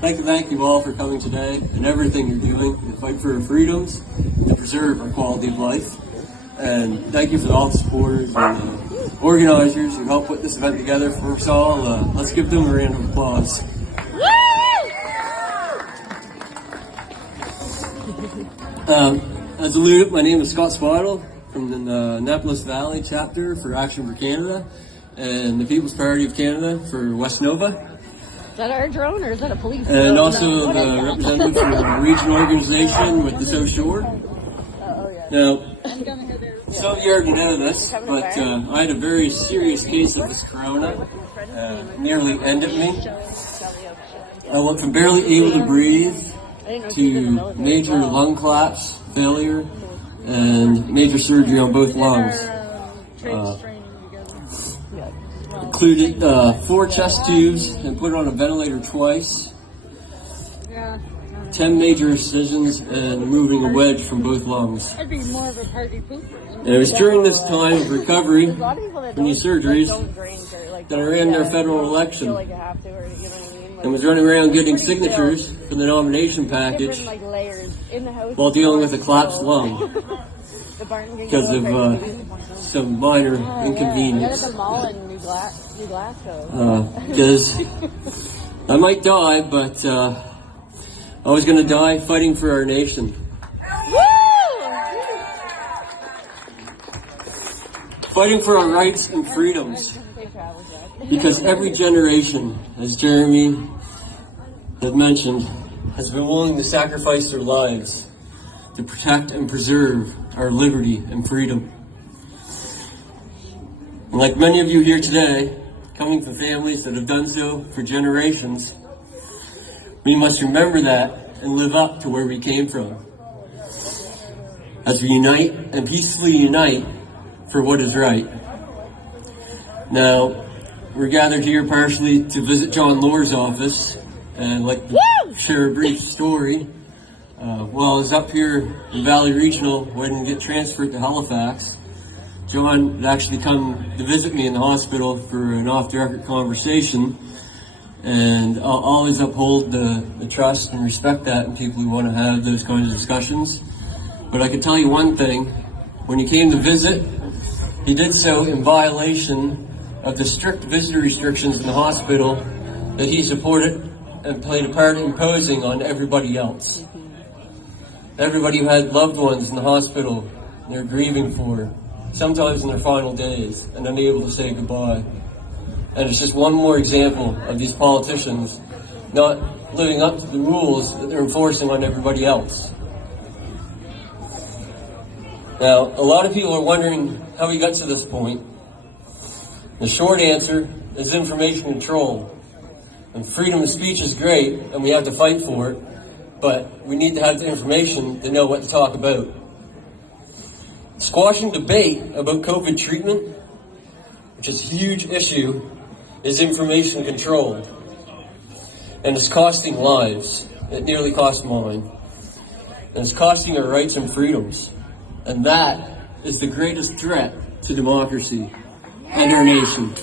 I'd like to thank you all for coming today and everything you're doing to fight for our freedoms and preserve our quality of life. And thank you for all the supporters and organizers who helped put this event together for us all. Let's give them a round of applause. As alluded, my name is Scott Spidle from the Annapolis Valley chapter for Action for Canada and the People's Party of Canada for West Nova. Is that our drone or is that a police drone? And also the representative from the regional organization with the South Shore. Now, some of you already know this, but I had a very serious case of this corona. Nearly ended me. I went from barely able to breathe to major lung collapse, failure, and major surgery on both lungs. Included 4 chest tubes and put on a ventilator twice, 10 major incisions, and removing a wedge from both lungs. I'd be more of a party pooper. And it was during this time of recovery from these surgeries that I ran their federal election and was running around getting signatures for the nomination package while dealing with a collapsed lung because of some minor inconvenience. Because I might die, but I was going to die fighting for our nation. Fighting for our rights and freedoms. Because every generation, as Jeremy had mentioned, has been willing to sacrifice their lives to protect and preserve our liberty and freedom. And like many of you here today, coming from families that have done so for generations, we must remember that and live up to where we came from. As we unite and peacefully unite for what is right. Now, we're gathered here partially to visit John Lohr's office and like to share a brief story. While I was up here in Valley Regional waiting to get transferred to Halifax, John had actually come to visit me in the hospital for an off-the-record conversation, and I'll always uphold the trust and respect that in people who want to have those kinds of discussions. But I can tell you one thing, when he came to visit, he did so in violation of the strict visitor restrictions in the hospital that he supported and played a part in imposing on everybody else. Everybody who had loved ones in the hospital they're grieving for, sometimes in their final days, and unable to say goodbye. And it's just one more example of these politicians not living up to the rules that they're enforcing on everybody else. Now, a lot of people are wondering how we got to this point. The short answer is information control. And freedom of speech is great, and we have to fight for it, but we need to have the information to know what to talk about. Squashing debate about COVID treatment, which is a huge issue, is information control. And it's costing lives. It nearly cost mine. And it's costing our rights and freedoms. And that is the greatest threat to democracy and our nation.